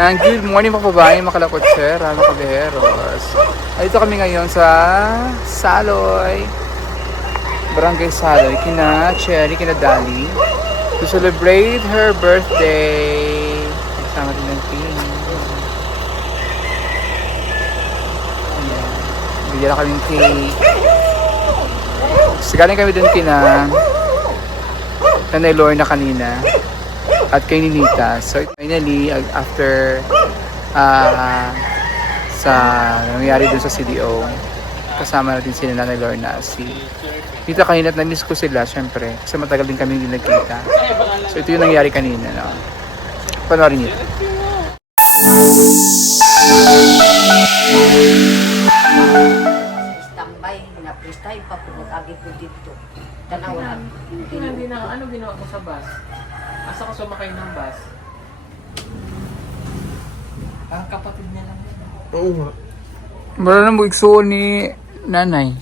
Good morning mga babae, mga kalakotsera, mga kabeheros. Dito kami ngayon sa Saloy, Barangay Saloy, kina Cherry, kina Dali, to celebrate her birthday. Kasama din ng team. Ayan. Bigyan na kaming cake. So, galing kami dun kina Nanay Lorna kanina at kay Ninita. So finally, after sa nangyari dun sa CDO, kasama natin si Nanay Lorna, si Tita kanina, at na-miss ko sila syempre kasi matagal din kami hindi nagkita. So ito yung nangyari kanina, no? Panoorin niyo. Standby na freestyle pa po mag-agi po dito. Tanawan. Hindi na, ano ginawa mo sa bus? Asa ka sumakay ng bus? Ang kapatid niya lang yun. Oo nga. Mara na mo igsuon ni Nanay.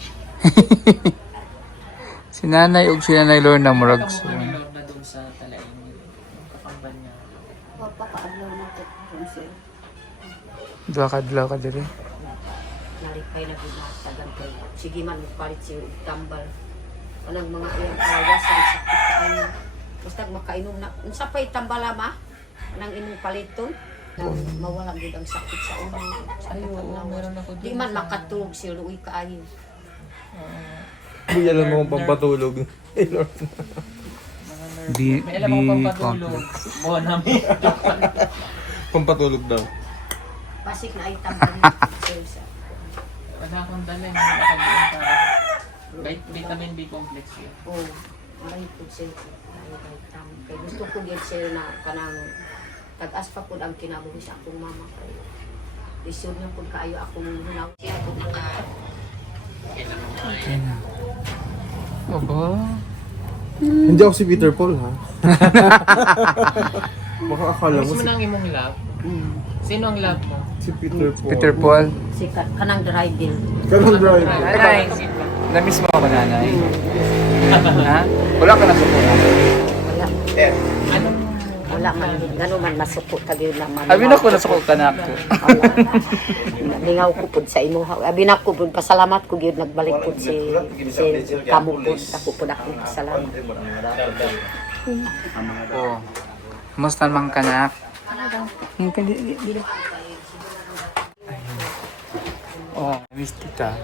Si Nanay ug si Nanay Lorna murag Ikaw mo so. nilog na doon sa talain niya. Yung kakamban niya. Pagpakaadlaw na ito. Sir. Duha kadlaw ka diri. Naripay na ginatagan kayo. Sige man, magpalit siya tambal. Anong mga iyang kawasan sa ano. Basta makainom na. Unsa pa'y tambala ma? Anong imong paliton? Nang mawala gud ang sakit sa ulo. Ay, oo, meron ako Di man makatulog siya, luoy kaayo. Hindi alam mo kung pampatulog. Di May alam akong pampatulog. Buwan namin. Pampatulog daw. Pasik na ay tambal niya sa Wala akong dalan. Nakagayon para. Vitamin B complex yun. oh, maray po siya. Kaya gusto ko din siya na kanang tag-as pa po ang kinabuhi sa akong mama kay isyon niya po kaayo akong hunaw siya po naka Okay na. Aba. Hindi ako si Peter Paul, ha? Baka akala mo Miss mo si, nang imong love? Sino ang love mo? si Peter Paul. Peter Paul. si kanang driving. Kanang driver. Nanay. Na-miss mo ako, Nanay? Ha? Wala ka na sa puno. Wala. Anong Wala man gano man masuko tagi naman. Abi na ko na sa kanak ko. Lingaw ko pud sa imo. Abi na ko pud pasalamat ko gyud nagbalik pud si kamo pud ako pud ako pasalamat. Oh. Kumusta naman kanak? Oh, miss tita.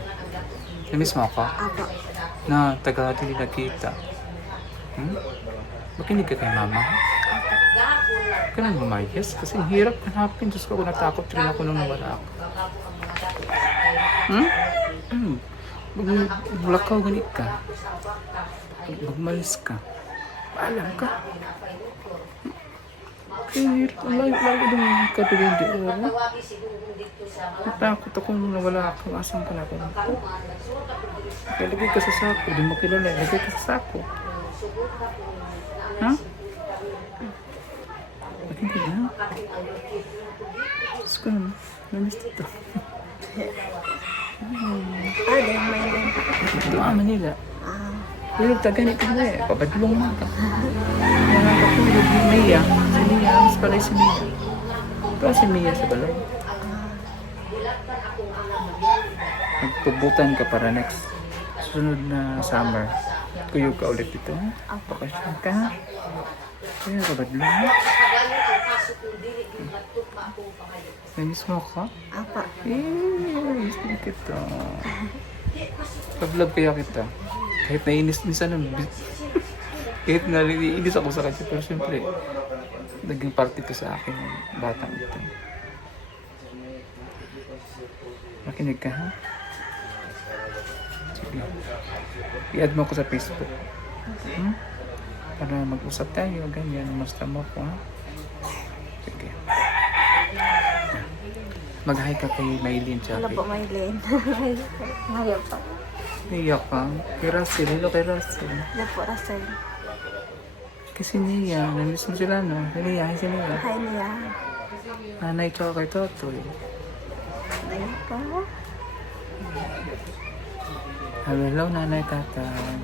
Na-miss mo ako? Aba, Na taga hindi nakita. Makinig ka kay mama. Ka nang lumayas kasi ang hirap hanapin. Diyos ko, ako natakot rin ako nung nawala ako. Maglakaw ganit ka. Magmalis ka. Paalam ka. Kaya hirap. Ang layo din yung kapilindi. Natakot ako nung nawala ako. Asan ka na ako? Kaya lagay ka sa sako. Di mo kilala. Lagay ka sa sako. Ha? Hindi na. Diyos ko naman. Namiss dito. Ito ang Manila. Pero taganit ka na eh. Pabadlong mo ka. Kaya nga ako yung Mia. Si Mia. Mas pala si Mia. Ito si Mia sa balay. Magpubutan ka para next sunod na summer. Kuyog ka ulit dito. Bakasyon ka. Kaya kabadlong mo. Namiss mo ako? apa? Miss mo kita. Pag-vlog kaya kita. Kahit nainis minsan kahit naiinis ako sa kanya. Pero siyempre, naging parte to sa akin yung batang ito. Makinig ka, ha? Sige. I-add mo ako sa Facebook. Para mag-usap tayo, ganyan. Musta mo ako, ha? Sige. Mag-hi ka kay Maylin, Wala Chappie. po, Maylin. Ngayon po. Niyak ka. Kay Russell. Hello kay Russell. Wala po, Russell. Kasi Nia, namiss mo sila, no? Nia, hi si Nia. Hi niya. Nanay tsaka kay Totoy. Ngayon po. Hello, nanay, tatay.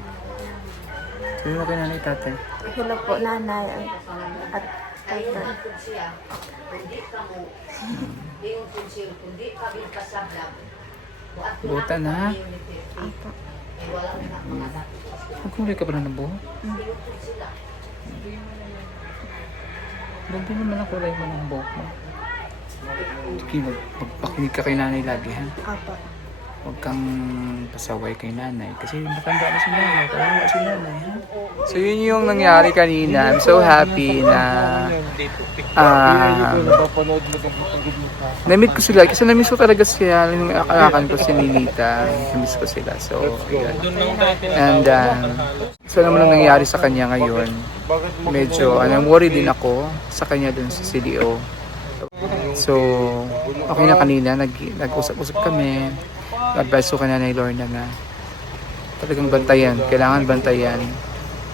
Sabi mo kay nanay, tatay. Hello po, nanay. At tatay. Hindi ka mo. Yung kunsil, kundi ka bilkasablag. Buta na. Apa. Wala na mga dati. Magkulay ka pa na ng buhok. Sila. Ganda naman ang kulay mo ng buhok mo. Sige, magpakinig ka kay nanay lagi ha. Apa. Huwag kang pasaway kay nanay. Kasi matanda na si nanay. Kawawa si nanay ha. So yun yung nangyari kanina. I'm so happy na Napapanood mo itong pagkagubuta. na-meet ko sila. Kasi na-miss ko talaga siya. Yung akalakan ko si Ninita. Na-miss ko sila. So, yun. And so naman ang nangyari sa kanya ngayon. Medyo worry din ako sa kanya dun sa CDO. So, okay na kanina. Nag-usap-usap kami. Advice ko kay Nanay Lorna na talagang bantayan. Kailangan bantayan.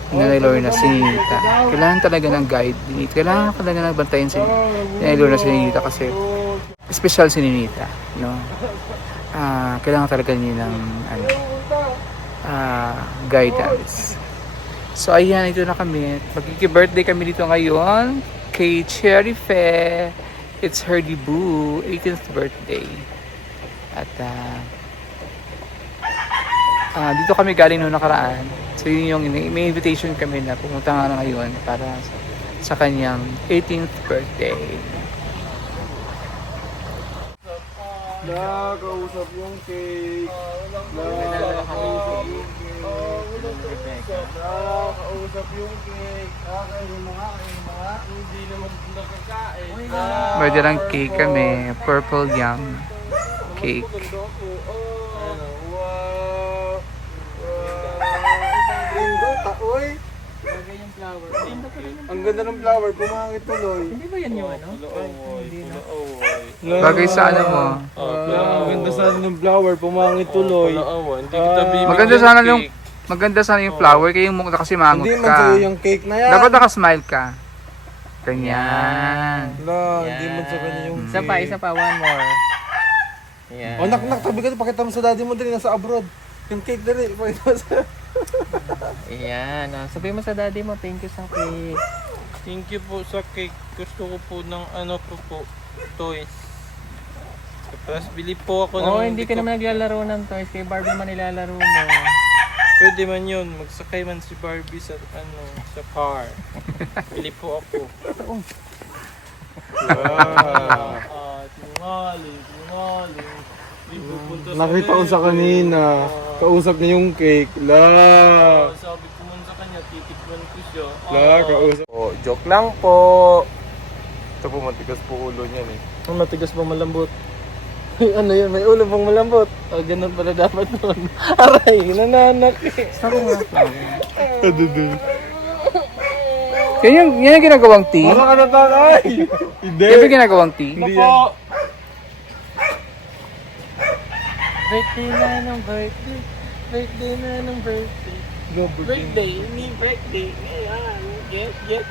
Nanay Lorna si Ninita. Kailangan talaga ng guide. Kailangan talaga ng bantayan si Nanay Lorna si Ninita kasi special si Ninita. No? Kailangan talaga niya ng guidance. So ayan, ito na kami. Magkiki-birthday kami dito ngayon kay Cherry Fe. It's her debut, 18th birthday. At dito kami galing noong nakaraan. So yun yung may invitation kami na pumunta nga na ngayon para sa kanyang 18th birthday. Kausap yung cake. Kausap yung cake. Kain mga. Hindi naman nakakain. May dalang cake kami, purple yum cake. Wow. Lindo, taoy. Yung flower. Ang ganda ng flower, pumangit tuloy. Hindi ba yan yung ano? Bagay sa ano mo. Ang ganda sana ng flower, pumangit tuloy. Maganda sana yung flower kaya yung mukha kasi mangot Hindi man ka. sa'yo yung cake na yan. Dapat nakasmile ka. Ganyan. Hindi man sa kanya yung Isa pa, one more. Yan. Oh, nak, tabi ka, pakita mo sa daddy mo din, nasa abroad. Yung cake dali, pakita mo sa... Ayan. Sabihin mo sa daddy mo, thank you sa cake. Thank you po sa cake. Gusto ko po ng toys. Tapos bili po ako ng... Oo, hindi ka naman naglalaro ng toys. Kay Barbie man nilalaro mo. Pwede man yun. Magsakay man si Barbie sa sa car. Bili po ako. Tingali. Di pupunta sa Nakita ko sa kanina, kausap niya yung cake. Sabi ko man sa kanya, titikman ko siya. Kausap. Oh, joke lang po. Ito po, matigas po ulo niyan eh. Matigas pa malambot. Ay, ano yun? May ulo pang malambot. Ganun pala dapat nun. Aray, nananak eh. Yan yung ginagawang tea. Ano ka natakay? Hindi. Yan yung ginagawang tea. Hindi yan. Birthday na ng birthday. Birthday na ng birthday. Birthday, ni birthday. Ayan, get.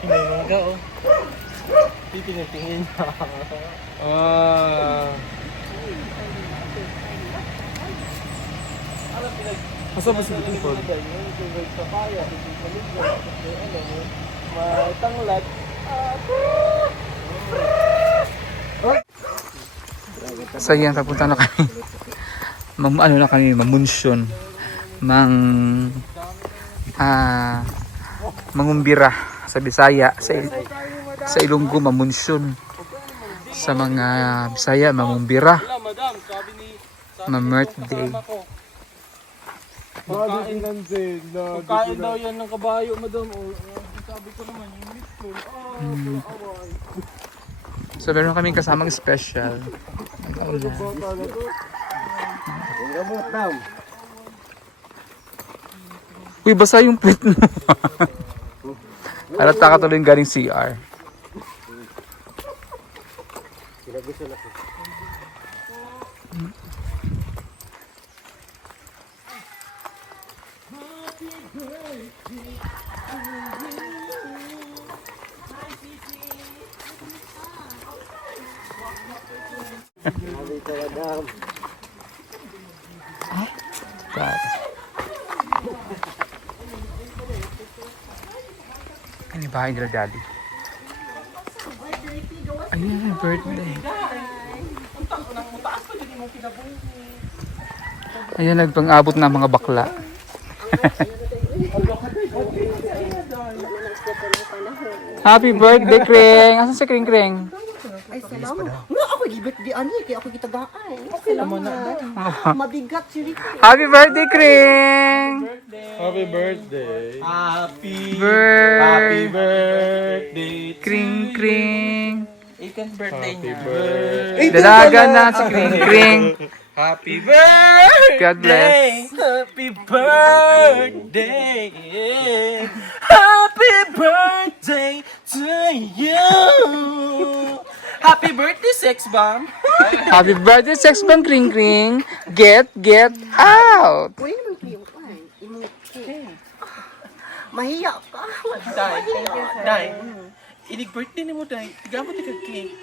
Tinanong ka oh. Tinitingin niya. Asa ba si Bukod? Matanglat. So yan, papunta na kami. Mamunsyon. Mangumbira sa Bisaya. Sa Ilonggo, mamunsyon. Sa mga Bisaya, mangumbira. Madam, sabi ni Ma-birthday. Pagkain daw yan ng kabayo, madam. Sabi ko naman, yung meat ko. So meron kaming kasamang special. Uy, basa yung puwit mo. Halata ka tuloy galing CR. God. Ano yung bahay nila, Daddy? Ayan, birthday. Ayan, nagpang-abot na mga bakla. Happy birthday, Kring! Asan si Kring Kring? Ay, salamat. Nga ako gibet di ani kay ako gitagaan. Salamat. Mabigat si Rico. Happy birthday, Kring! Happy birthday. Happy Birthday! birthday Kring Kring! 18th birthday niya. Dalaga na si Kring Kring! Happy birthday! God bless. Happy birthday! Happy birthday to you! Happy birthday, sex bomb! Happy birthday, sex bang Kring Kring! Get out! Pwede naman kayo kan. Mahiya ka. Day, Day, inig birthday ni mo, Day. Gamot ka cake.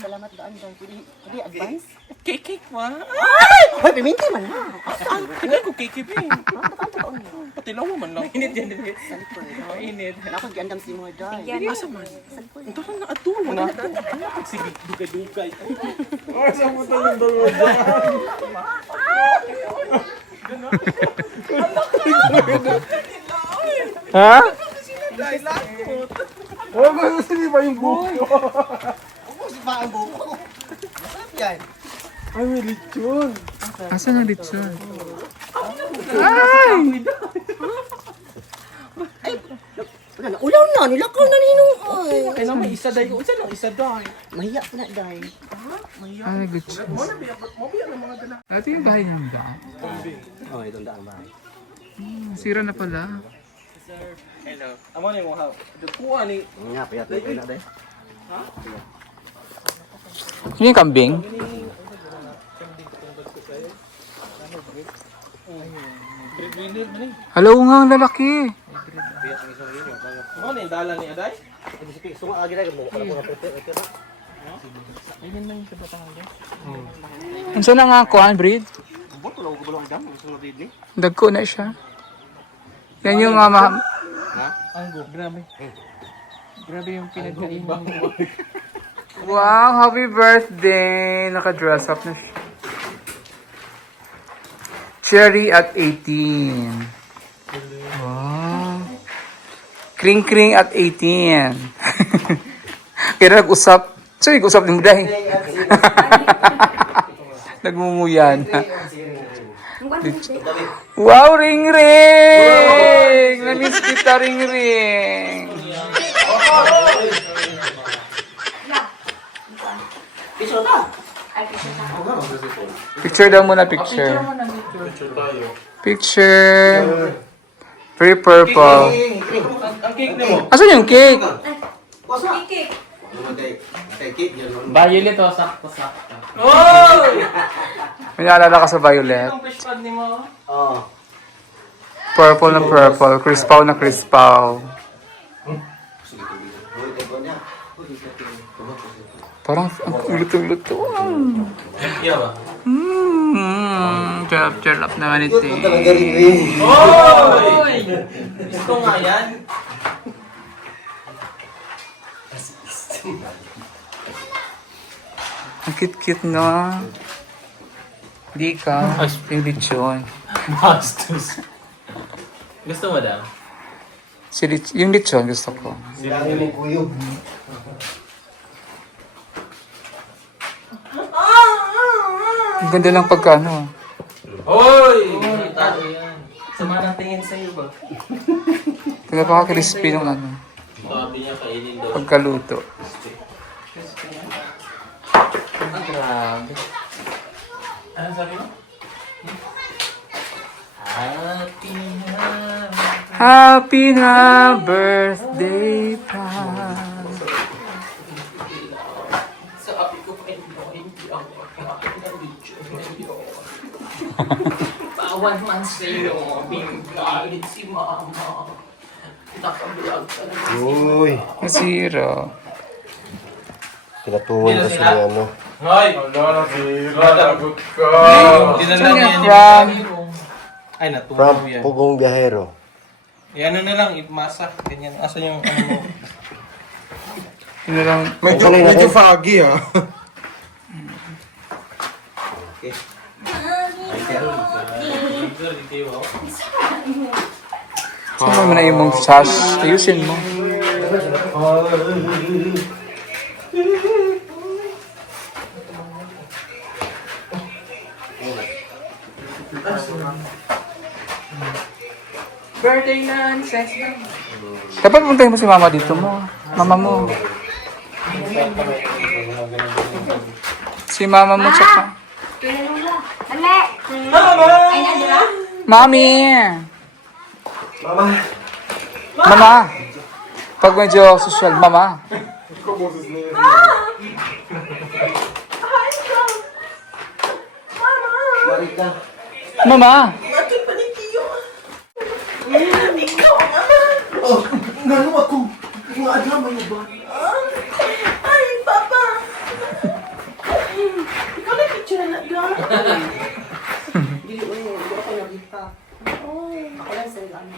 Salamat daan dyan. Pwede advice. Cake mo. Hoy, piminti man na. Tignan ko cake eh. Taon na. Pati lang mo man lang. Init yan. Init. Ako giandam si mo dyan. Asa man? Ito lang na ato. Wala na. Sige, dugay-dugay. Ha? Oh, gusto niyo ba yung buko? Ba ang buko? Yan. Ay, may lechon. Asan ang lechon? Wala na. Ulaw na. Nilakaw na ninong. Ay. Kaya naman, isa day. Isa lang, isa day. Mahiya ko na day. Ay, lechon. Ito yung bahay niya ba? Oh, itong daang bahay. Sira na pala. Hello. Amo ni mo ha. Dukuan ni. Nga, payat na kayo na day. Sino yung kambing? Hello nga ang lalaki. Amo ni dala ni Aday. Sunga agi day mo. Ayun lang sa Batangan niya. Ano na nga ako, breed? Boto lang ko balong dam. Sunga day. Dagko na siya. Yan yung Ang go, grabe. Grabe yung pinagkainan mo. wow, happy birthday! Naka-dress up na siya. Cherry at 18. Wow. Kring Kring at 18. Kaya nag-usap. Sorry, nag-usap ni Muday. Nagmumuyan. Wow, Ring Ring! Namiss kita, Ring Ring! Picture daw muna, picture. Picture. Very purple. Ang cake ni mo. Asan yung cake? Violet o, sakto-sakto. Oy! May naalala ka sa violet. Ang fish pad ni mo. Purple na purple. Crispaw na crispaw. Parang ang luto-luto. Yeah ba? Charap naman ito. Oy! Gusto nga yan. Ang cute-cute, no? Di ka. Yung lechon. Bastos. Gusto mo daw? Yung lechon gusto ko. Ang ganda ng pagkano. Hoy! Talo yan. Sama ng tingin sa'yo ba? Napaka-crispy ng ano. Sabi niya kainin daw. Pagkaluto. Ang grabe. Ano sabi mo? Happy na birthday, Pam. Sabi ko pa hindi ako Bawal man sa'yo, binggalit si mama. Nakablog ka na. Uy, Nasira. pinatuwan kasi ni ano. Hoy! Lagot ka. Saan yan from? Ay, From natumaw yan. Pugong Biyahero. Yan ano na lang, ipmasa. Ganyan. Asa yung ano mo? Yun na lang. Medyo foggy ha. Saan mo na yung mong sash? Ayusin mo. Birthday na, sex na. Dapat puntahin mo si mama dito mo. Mama mo. Si mama mo tsaka. Mami! Mama! Pag medyo social, mama. Mama! Oh, ngano ako? Mga adlaw mo ba? Ay, papa! Ikaw na picture na lang. Dili ko ako nagita. Ako lang sa ano.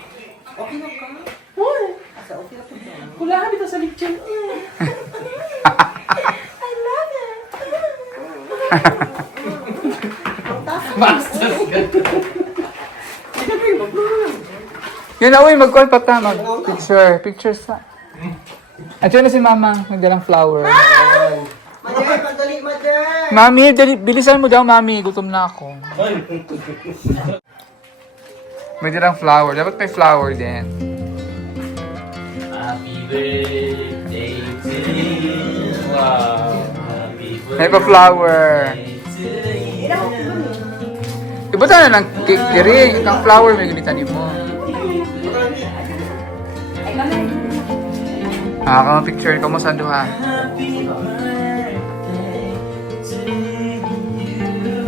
Okay na ka? Hoy! Asa okay na po ba? Kulahan dito sa lechon. I love it! Bastos ka. Yun na, uy, mag-call pa ta. Mag-picture. Picture sa... At yun na si mama. Nagdalang flower. Mother, pagdali, mother! Mami, bilisan mo daw, mami. Gutom na ako. May dalang flower. Dapat may flower din. Happy birthday to you. Wow. Happy birthday. May pa-flower. Iba tayo ng cake diri. Ang flower may gamitan mo. Picture ko mo sa duha.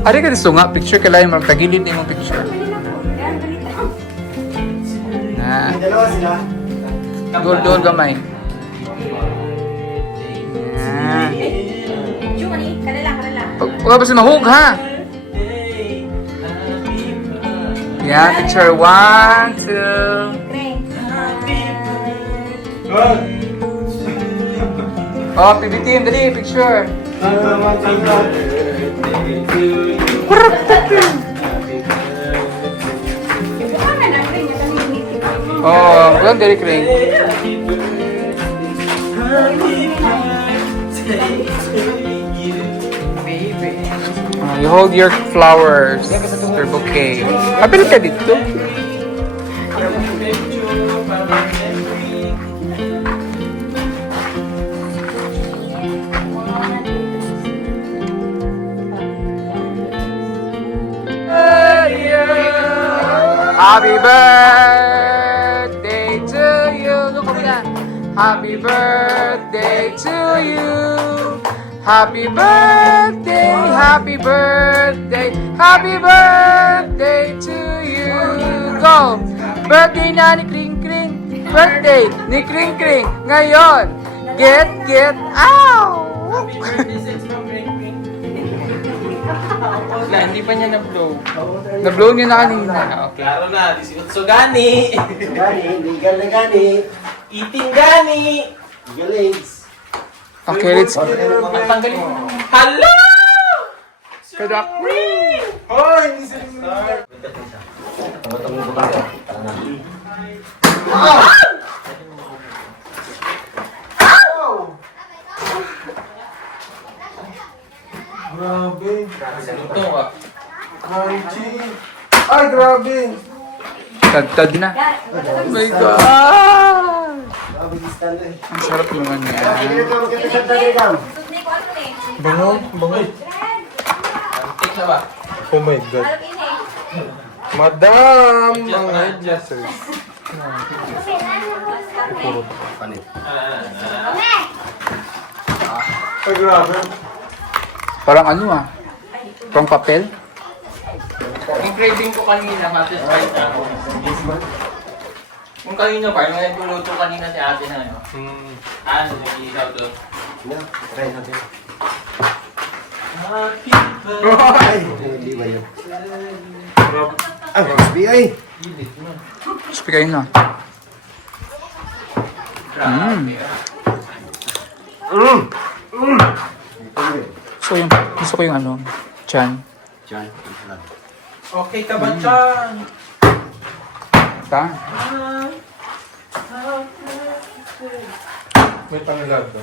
Ari ka gusto nga, picture ka lang, magtagilid na yung picture. Na. Dool gamay. Yan. Huwag ba si mahug, ha? Yan, picture 1, 2. Oh, PB team, dali, picture. Oh, walang Derek Ring. You hold your flowers, your bouquet. Apil ka dito. Happy birthday to you. Look kami na. Happy birthday to you. Happy birthday, happy birthday, happy birthday to you. Go! Birthday na ni Kring Kring. Birthday ni Kring Kring. Ngayon, get out! Wala, hindi pa niya na-blow. Na-blow niya na kanina. Okay. Klaro na, 18 gani. Gani, legal na gani. Eating gani. Legal AIDS. Okay, let's... At tanggalin mo. Hello! Kadak. Hoy, hindi sila Grabe. Luto ka. Crunchy. Ay, grabe. Tad-tad na. Oh my God! Grabe, distan eh. Ang sarap naman yan. Bango, bango. Antik na ba? Oh my God. Madam, mga hairdressers. Ay, grabe. Parang ano ah. Parang papel. Yung craving ko kanina, satisfied na ako. Kung kanina pa, yung nagluto kanina si ate na ano. Ano, isaw to. Try natin. Happy Ay, hindi ba yun? Ah, SBI. Speak kayo na. birthday. Gusto ko yung ano, chan. Okay ka ba dyan? Ta? May pangalado.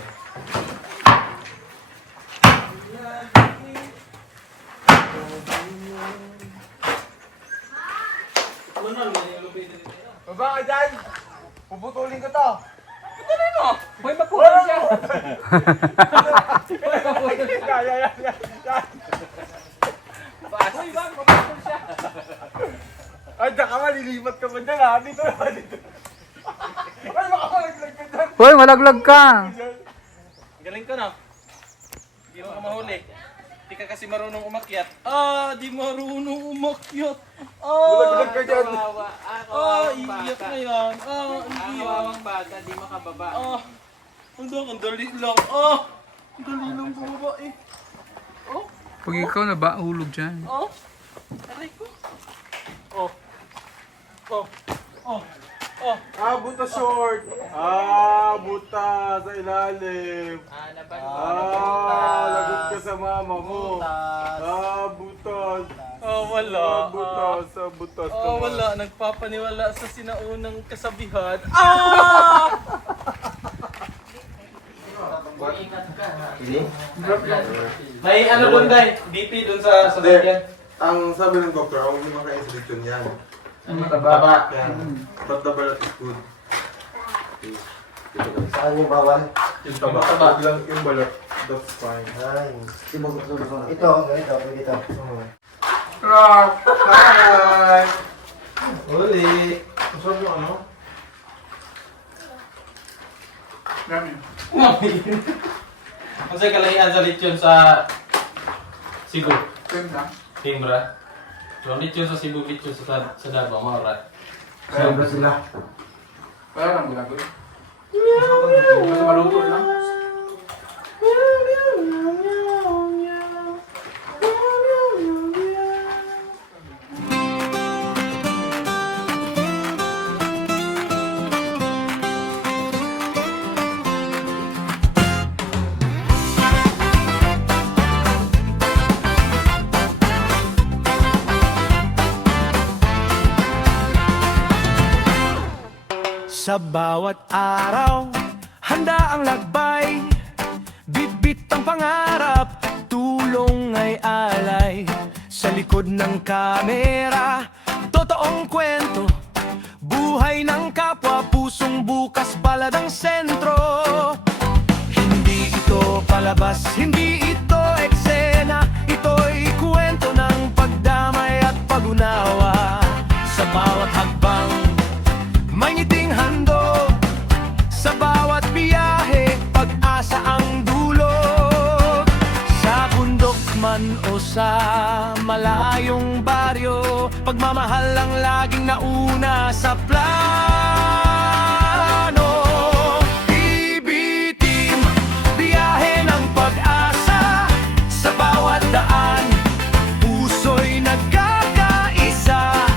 Baba ka dyan! Puputulin ko to! Hoy, mapulong siya! Ay, diyan ka malilipat ka ba dyan ha? Dito naman, dito. Ay, baka malaglag ka dyan. Hoy, malaglag ka! Galing ka na. Hindi mo ka mahuli. Di ka kasi marunong umakyat. Di marunong umakyat. Malaglag ka dyan. Iiyak na yan. Iiyak. bata, di makababa. Ang dali lang. Ang dali lang bumaba eh. Pag ikaw na ba, hulog dyan. Aray ko. Buta short. Buta sa ilalim. Lagot ka sa mama mo. Butas. Wala. Butas. Butas ka mo. Wala. Nagpapaniwala sa sinaunang kasabihan. May ano doon, Day? DP doon sa sasakyan. Ang sabi ng doktor, huwag yung maka-insulation yan. Mataba. Yan. But the balat is good. Saan yung bawal? Yung taba. Huwag lang yung balat. That's fine. Ay, ito, ganito, pwede ito. Hi! Uli! Masarap yung ano? Ang sa'yo kalahian sa lechon sa Cebu. Timbra. So, lechon sa Cebu, lechon sa Davao, maura. Kaya ba sila? Wala lang gulagod. Basta maluto lang. Sa bawat araw, handa ang lakbay, bitbit ang pangarap, tulong ay alay. Sa likod ng kamera, totoong kwento, buhay ng kapwa, pusong bukas palad ang sentro. Hindi ito palabas, hindi ito eksena, ito'y kwento ng pagdamay at pag-unawa. Sa bawat hakbang, may ngiting handog, sa bawat biyahe, pag-asa ang dulot. Sa bundok man o sa malayong baryo, pagmamahal ang laging nauna sa plano. PB Team, biyahe ng pag-asa, sa bawat daan, puso'y nagkakaisa.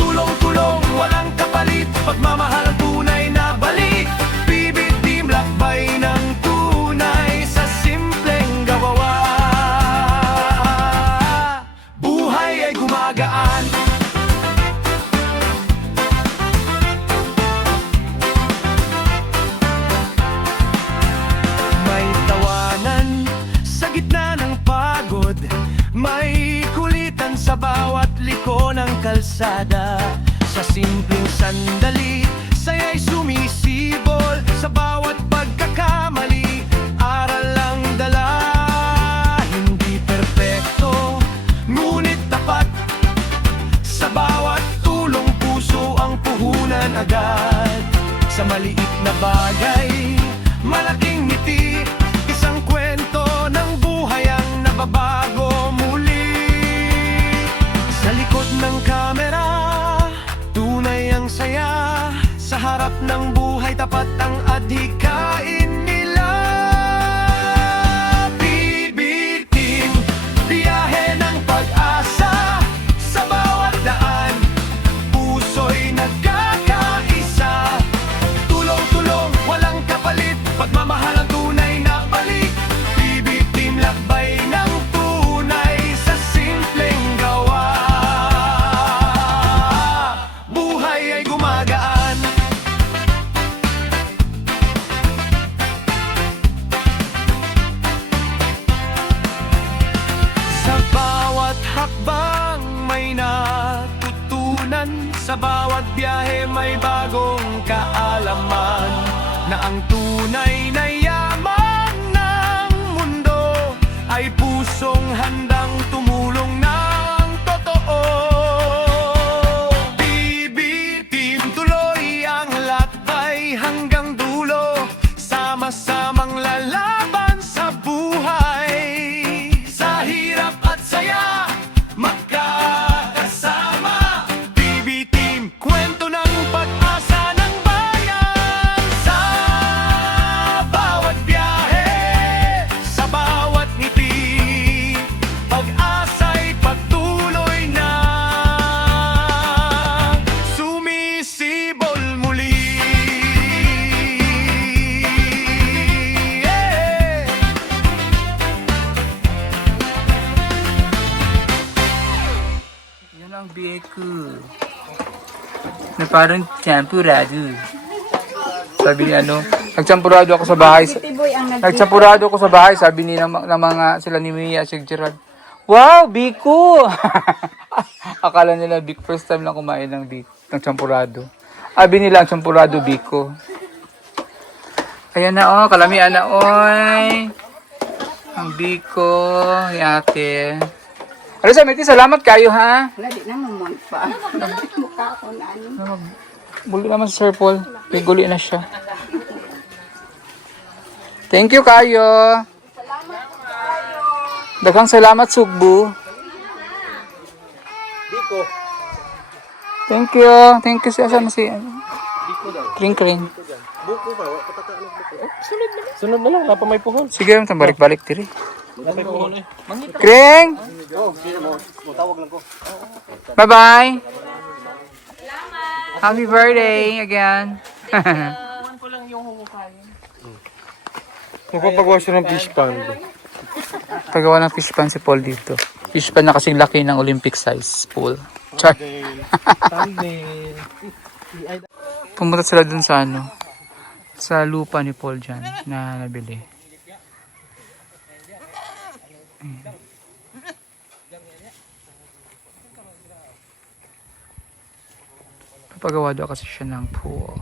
Tulong-tulong, walang kapalit, pagmamahal ang tunay na balik. PB Team, lakbay ng tunay sa simpleng gawawa. Buhay ay gumagaan, may tawanan sa gitna ng pagod, may kulitan sa bawat liko ng kalsada. Sa simpleng sandali, saya'y sumisibol, sa bawat pagkakamali, aral ang dala. Hindi perpekto, ngunit tapat, sa bawat tulong puso ang puhunan agad. Sa maliit na bagay, malaking ngiti, isang kwento ng buhay ang nababago muli. Sa likod ng kamera, tunay ang saya, Sa bawat biyahe may bagong kaalaman na ang tunay na yaman ng mundo ay pusong handang tumulong ng totoo. BB Team, tuloy ang lakbay hanggang dulo, sama-samang lalaban sa buhay. Sa hirap at saya, magkakasama. BB Team, kwento ng pag-asa ng bayan. Sa bawat biyahe, sa bawat ngiti, pag-asa'y pagtuloy na sumisibol muli. Yan ang beko. Na parang champurado. Sabi ni ano, nagchampurado ako sa bahay. Nagchampurado ako sa bahay, sabi ni ng mga sila ni Mia at Gerald. Wow, biko! Akala nila big first time lang kumain ng biko, ng champurado. Sabi nila ang champurado biko. Ayan na oh, kalamian na oy. Ang biko, ni ate. Ano sa Meti, salamat kayo ha. Wala, di naman pa. Mukha ko na ano. Guli naman si Sir Paul. May guli na siya. Thank you kayo. Daghang salamat Sugbu. Biko. Thank you. Thank you siya na si Kring Kring. Buko ba? Pataka ng buko. Sunod na lang. Napa may puhon. Sige, balik-balik diri. Napa may puhon eh. Kring! Tawag lang ko. Bye-bye. Happy birthday again. Magpapagawa siya ng fish pond. Pagawa ng fish pan si Paul dito. Fish pan na kasing laki ng Olympic size pool. Char. Pumunta sila dun sa ano, sa lupa ni Paul dyan na nabili. Papagawa daw kasi siya ng pool.